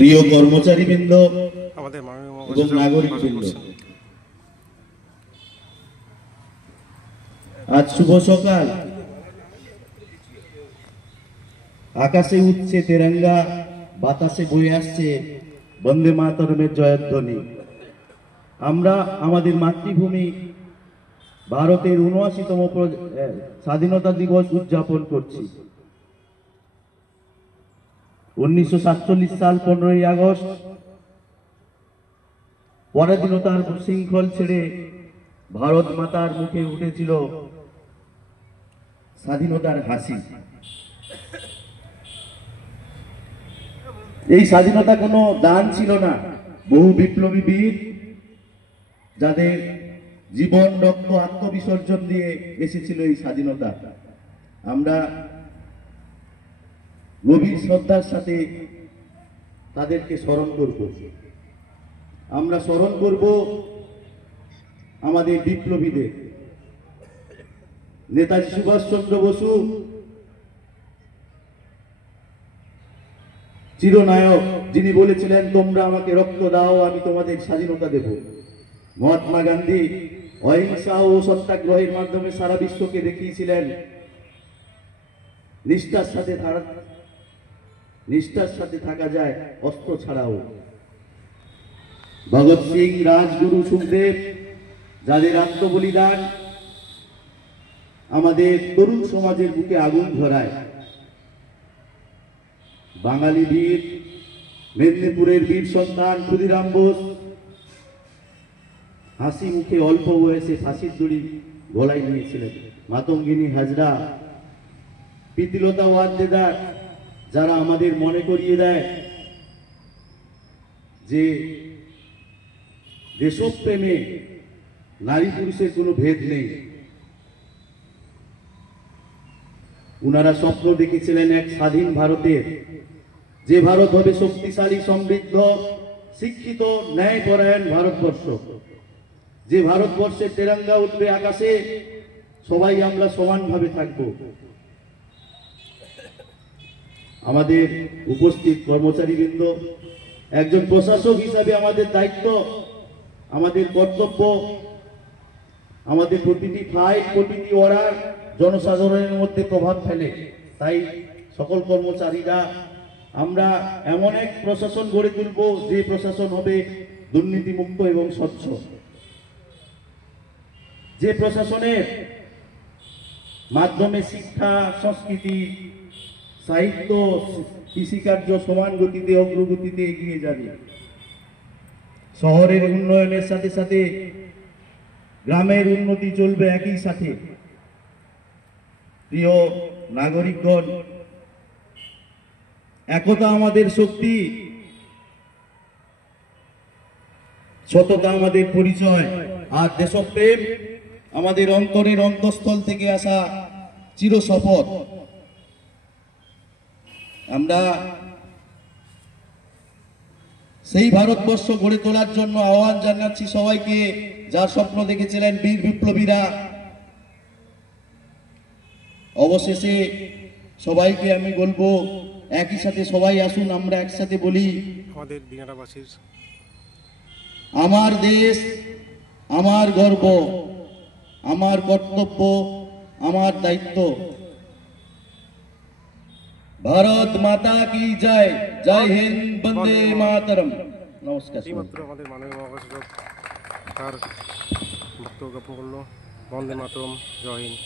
প্রিয় কর্মচারীবৃন্দ এবং নাগরিকবৃন্দ, আজ শুভ সকাল। আকাশে উঠছে তেরঙ্গা, বাতাসে বয়ে আসছে বন্দে মাতরমের জয়ধ্বনি। আমরা আমাদের মাতৃভূমি ভারতের ৭৯তম স্বাধীনতা দিবস উদযাপন করছি। ১৯৪৭ সাল ১৫ই আগস্ট পরাধীনতার শৃঙ্খল ছেড়ে ভারত মাতার মুখে উঠেছিল স্বাধীনতার হাসি। এই স্বাধীনতা কোনো দান ছিল না, বহু বিপ্লবী বীর যাদের জীবন রক্ত আত্মবিসর্জন দিয়ে এসেছিল এই স্বাধীনতা। আমরা গভীর শ্রদ্ধার সাথে তাদেরকে স্মরণ করব। আমরা স্মরণ করব আমাদের বিপ্লবীদের। নেতাজি সুভাষচন্দ্র বসু চিরনায়ক, যিনি বলেছিলেন তোমরা আমাকে রক্ত দাও, আমি তোমাদের স্বাধীনতা দেব। মহাত্মা গান্ধী অহিংসা ও সত্যাগ্রহের মাধ্যমে সারা বিশ্বকে দেখিয়েছিলেন নিষ্ঠার সাথে থাকা যায় অস্ত্র ছাড়াও। ভগৎ সিং, রাজগুরু, সুখদেব, যাদের আত্মবলিদান আমাদের তরুণ সমাজের বুকে আগুন ধরায়। বাঙালি বীর, মেদিনীপুরের বীর সন্তান ক্ষুদিরাম বোস হাসি মুখে অল্প বয়সে ফাঁসির দড়ি গলায় নিয়েছিলেন। মাতঙ্গিনী হাজরা, প্রীতিলতা ওয়াদ্দেদার, যারা আমাদের মনে করিয়ে দেয় যে দেশপ্রেমে নারী পুরুষের কোনো ভেদ নেই। উনারা স্বপ্ন দেখেছিলেন এক স্বাধীন ভারতের, যে ভারত হবে শক্তিশালী, সমৃদ্ধ, শিক্ষিত, ন্যায়পরায়ণ ভারতবর্ষ। যে ভারতবর্ষের তেরঙ্গা উঠবে আকাশে, সবাই আমরা সমানভাবে থাকব। আমাদের উপস্থিত কর্মচারীবৃন্দ, একজন প্রশাসক হিসাবে আমাদের দায়িত্ব, আমাদের কর্তব্য, আমাদের প্রতিটি ফাইল, প্রতিটি অর্ডার জনসাধারণের মধ্যে প্রভাব ফেলে। তাই সকল কর্মচারীরা আমরা এমন এক প্রশাসন গড়ে তুলব যে প্রশাসন হবে দুর্নীতিমুক্ত এবং স্বচ্ছ, যে প্রশাসনের মাধ্যমে শিক্ষা, সংস্কৃতি, সাহিত্য, কৃষিকার্য সমান গতিতে অগ্রগতিতে এগিয়ে যাবে। শহরের উন্নয়নের সাথে সাথে গ্রামের উন্নতি চলবে একই সাথে। প্রিয় নাগরিকগণ, একতা আমাদের শক্তি, সততা আমাদের পরিচয়, আর দেশপ্রেম আমাদের অন্তরের অন্তঃস্থল থেকে আসা চিরশপথ। আমরা সেই ভারতবর্ষ গড়ে তোলার জন্য আহ্বান জানাচ্ছি সবাইকে, যার স্বপ্ন দেখেছিলেন বীর বিপ্লবীরা। অবশেষে সবাইকে আমি বলবো, একই সাথে সবাই আসুন আমরা একসাথে বলি, আমাদের দিনারাবাসীর আমার দেশ, আমার গর্ব, আমার কর্তব্য, আমার দায়িত্ব। ভারত মাতা কি জয়। জয় হিন্দ, বন্দে মাতরম। নমস্কার। এইমাত্র আমাদের মাননীয় মহাসচিব তার বক্তব্য জ্ঞাপন করলো। বন্দে মাতরম, জয় হিন্দ।